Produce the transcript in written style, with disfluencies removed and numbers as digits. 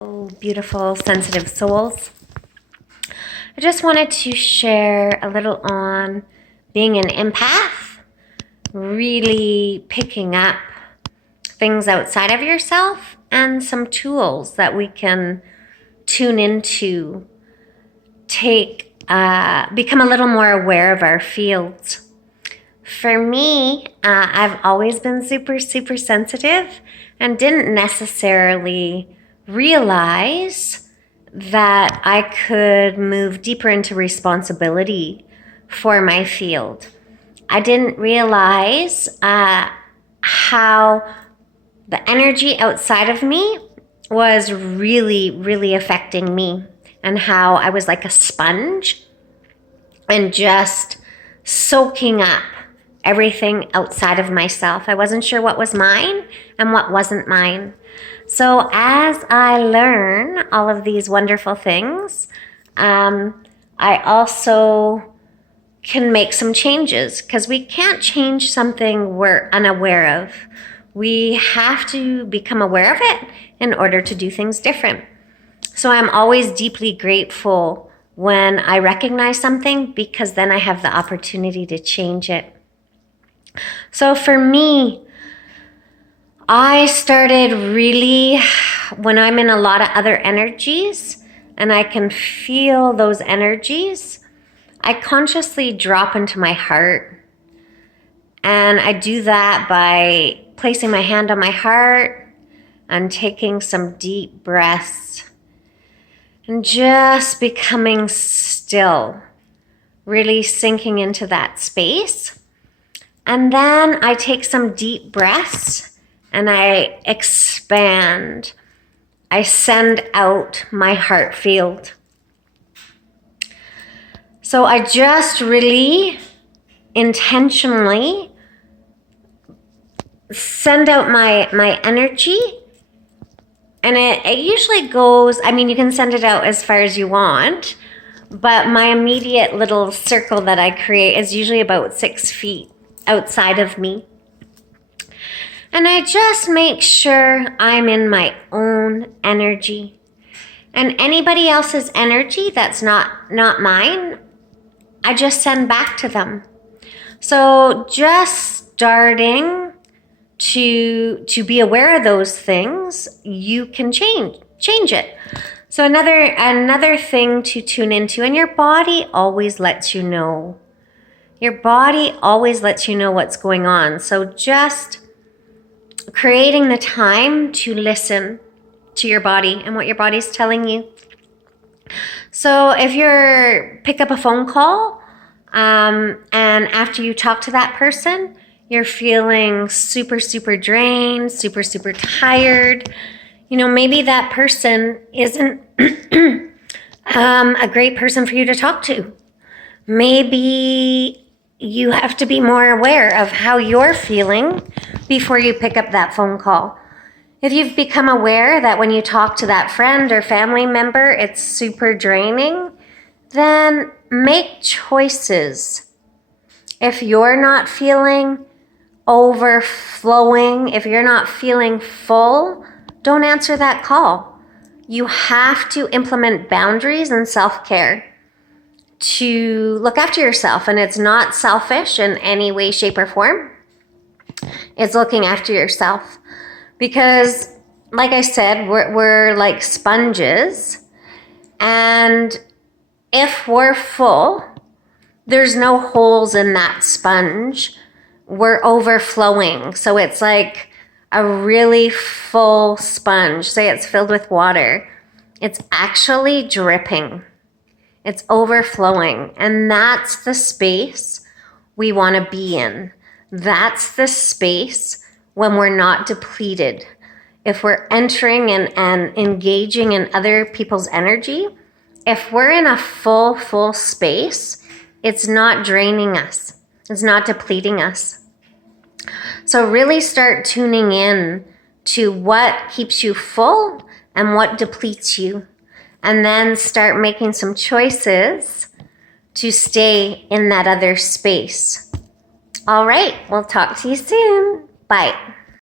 Oh, beautiful, sensitive souls. I just wanted to share a little on being an empath, really picking up things outside of yourself and some tools that we can tune into, become a little more aware of our fields. For me, I've always been super, super sensitive and didn't necessarily realize that I could move deeper into responsibility for my field. I didn't realize how the energy outside of me was really, really affecting me, and how I was like a sponge and just soaking up everything outside of myself. I wasn't sure what was mine and what wasn't mine. So as I learn all of these wonderful things, I also can make some changes, because we can't change something we're unaware of. We have to become aware of it in order to do things different. So I'm always deeply grateful when I recognize something, because then I have the opportunity to change it. So for me, I started really when I'm in a lot of other energies and I can feel those energies, I consciously drop into my heart. And I do that by placing my hand on my heart and taking some deep breaths and just becoming still, really sinking into that space. And then I take some deep breaths and I expand. I send out my heart field. So I just really intentionally send out my energy. And it usually goes, I mean, you can send it out as far as you want, but my immediate little circle that I create is usually about 6 feet outside of me. And I just make sure I'm in my own energy. And anybody else's energy that's not mine, I just send back to them. So just starting to be aware of those things, you can change it. So another thing to tune into, and your body always lets you know. Your body always lets you know what's going on. So just creating the time to listen to your body and what your body's telling you. So if pick up a phone call, and after you talk to that person, you're feeling super, super drained, super, super tired. Maybe that person isn't a great person for you to talk to. Maybe you have to be more aware of how you're feeling before you pick up that phone call. If you've become aware that when you talk to that friend or family member, it's super draining, then make choices. If you're not feeling overflowing, if you're not feeling full, don't answer that call. You have to implement boundaries and self-care to look after yourself. And it's not selfish in any way, shape, or form. It's looking after yourself. Because, like I said, we're like sponges. And if we're full, there's no holes in that sponge. We're overflowing. So it's like a really full sponge. Say it's filled with water. It's actually dripping. It's overflowing. And that's the space we want to be in. That's the space when we're not depleted. If we're entering and engaging in other people's energy, if we're in a full space, it's not draining us. It's not depleting us. So really start tuning in to what keeps you full and what depletes you. And then start making some choices to stay in that other space. All right, we'll talk to you soon. Bye.